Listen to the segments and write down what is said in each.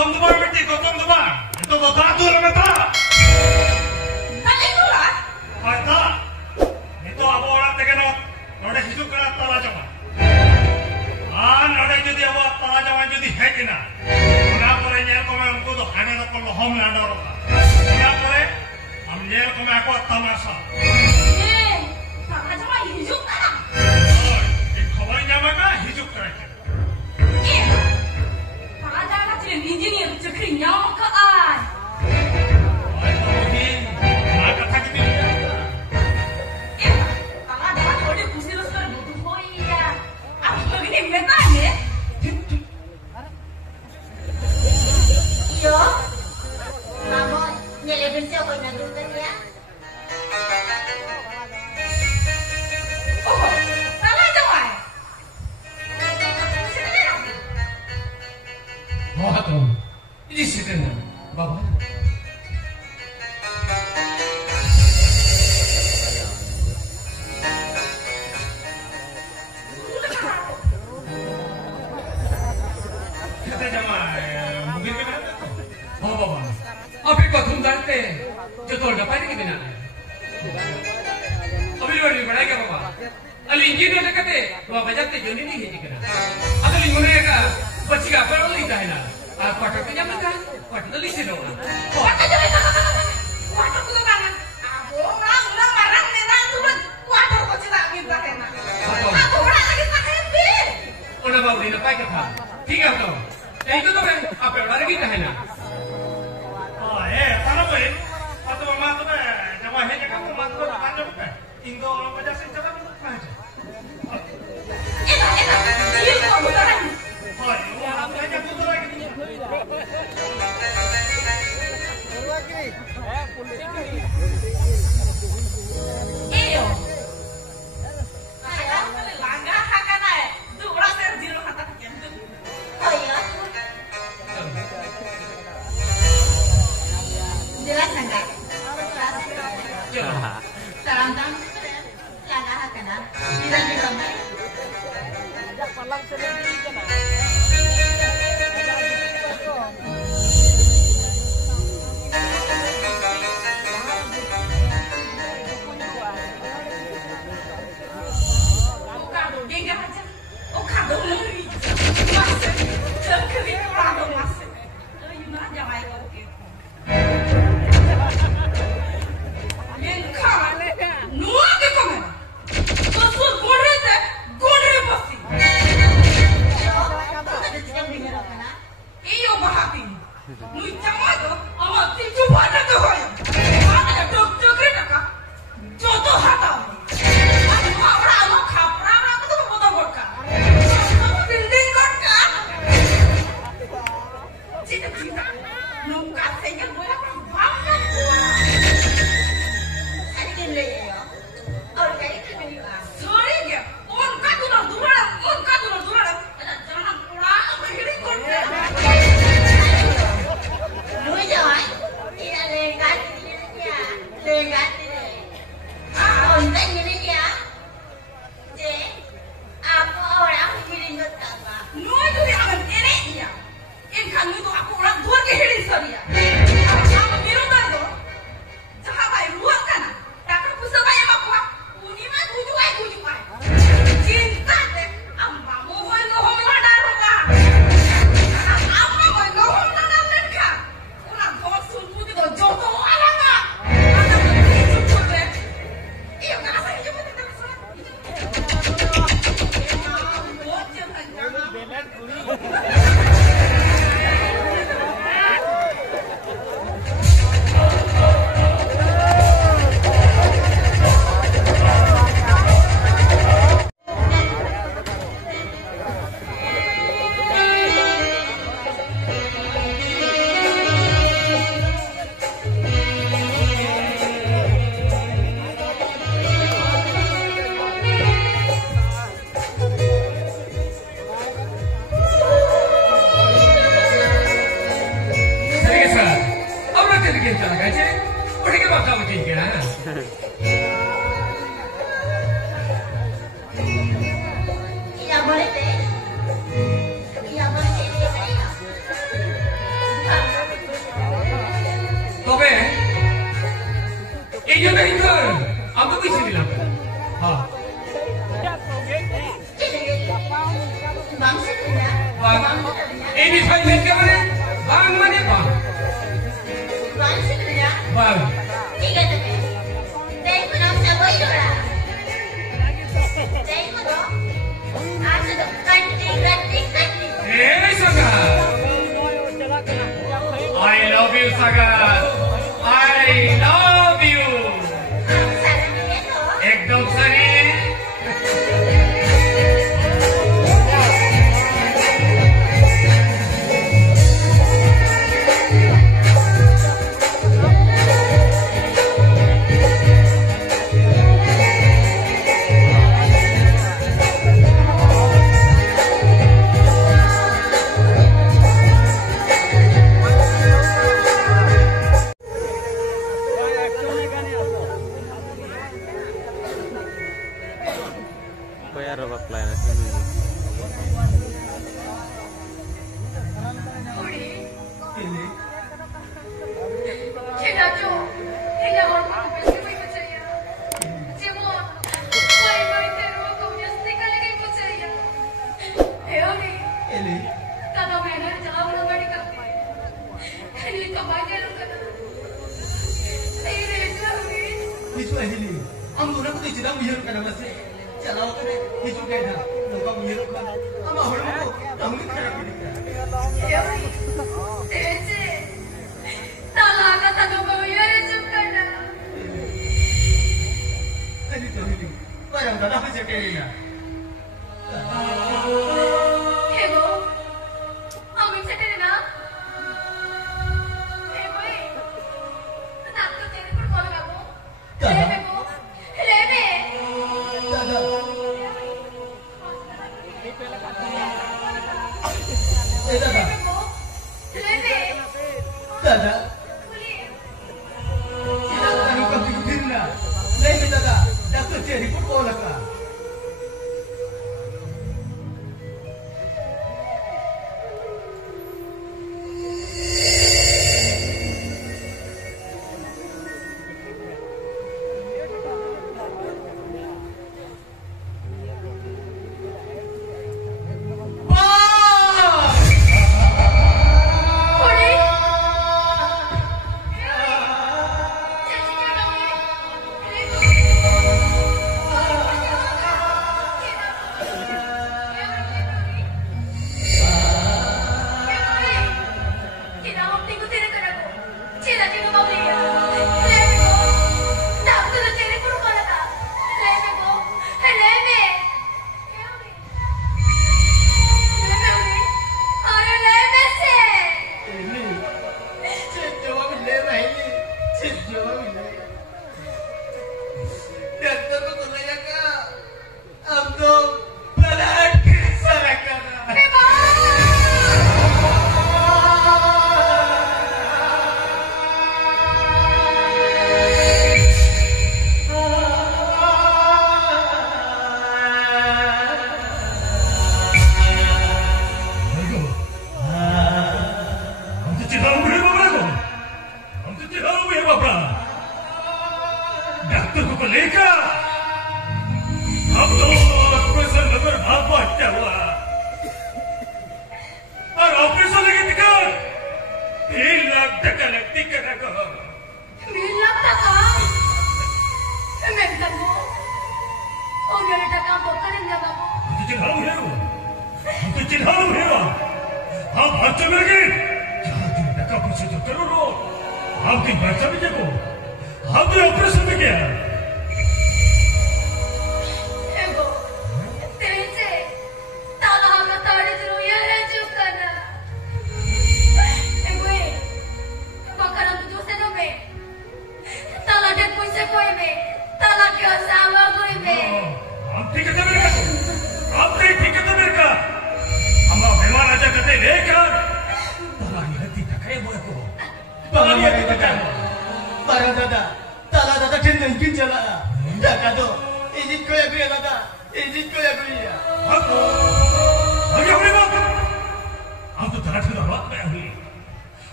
Gotong tuh bang, berarti gotong tuh bang. Itu gotong tuh namanya tak. Tak itu lah. Tak. Itu apa orang tegenot? Node hidup kena tala jaman. Node jadi apa tala jaman jadi hekina. Kenapa nyel kau aku tuh hanya nak kalau home landa orang. Kenapa? Am nyel kau aku tamasa. Tala jaman hidup kan? Oh, ini kawan jaman kan hidup kan? Tala jaman jadi engineer cekring nyawa ke ay. Ay, tahu ni. Nak kata kita ni. Tala jaman jadi pusing sekali butuh hoya. Aku begini betanya. Iyo, kamu nyelebin siapa nyadurkan ya? Oh, tala jaman. Wah tuh, ini sih kan, bapak. Kita jaman mungkin kan? Oh bapak, apa kau tunggu jatuh dapat ini gimana? Abi luar ni mana kau bapak? Alingin ada kata, bapak jatuh jodoh ni hiji kena. Atau lingkungan mereka, bacaan apa orang lihat hina? Kuartal tu jangan kan? Kuartal tu listrik dong. Waduh, waduh tu kan. Aku orang marah merah tu kan. Waduh kau cakap minta kena. Aku orang lagi tak happy. Orang bawa ni lepas kata, tiga tu. Itu tu kan, apa orang lagi dah hina? Oh, tanah boleh. Waktu mama tu kan, jaman hanya kamu mantu mana bukan? Indo orang baca sejarah tu kan? Cium kau putaran. Oh, orang baca tu lagi. Iyo. Saya langgar hakan ay. Tu orang saya zero kata kian tu. Oh iya, jelas enggak? Jelas. Terantang, laga hakana, tidak digambar. Kado gengga aja. Oh kado lari. Masuk. Terkering kado masuk. Yuna jangan ikut gitu. Yenka. Nuah ke komen. Kesul gore deh. Gore pasti. Ada tidak dengar hakana? Iyo bahati. Nui jangan tu. Amat tipu pada tu hoya. Ada dokter kerja kah? Jodoh hata. Ada orang mau kapra aku tu potong gorka. Kamu building gorka. Cita-cita. Nunggu saya boleh bangun kuat. Ada kini ya? Orang kaya kini ya? Sorry ya. Unka tu nak durang. Ada jangan pulang. Begini gorka. Dua jalan, tidak lengkap dirinya, lengkap diri. Untuk dirinya, je, apa orang dirinya apa? Nuai tu yang ini dia. Inkan itu aku orang tua kehilangan saria. Aku sama biru tu. Jangan bayar ruang kan? Takkan pusat bayar apa? Uni mah tujuh ay. Cinta deh. Amma mau ngohong ada rumah. Amma mau ngohong ada mereka. Orang tua sunyi itu jodoh orang ah. Ada begitu tu deh. Iya kan saya cuma tidak salah. Buat jangan. Iya boleh deh. Iya boleh deh. aku isi bilang. Ah. Bangsa punya. Bang, ini saya lihat mana? Bang mana bang? Bangsa punya. Bang. Tiga tapi. Saya pun nak siapa itu lah. Saya pun dong. Asal dong ganti. Saga. I love you Saga. I love you. Salah ni tu. एकदम सही.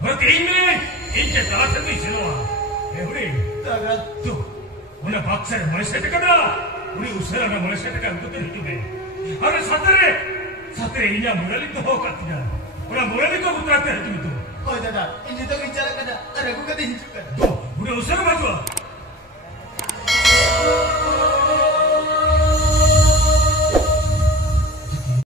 berarti ini salah satu isinya. Udah, tuh, mana paksa mana saya tekan dah. Udah usaha mana saya tekan untuk itu deh. Ada satu ini yang murah itu katanya. Orang murah itu putra itu. Oh, Dada, ini tuh bicara kada, ada aku kata juga. Tuh, udah usaha maju.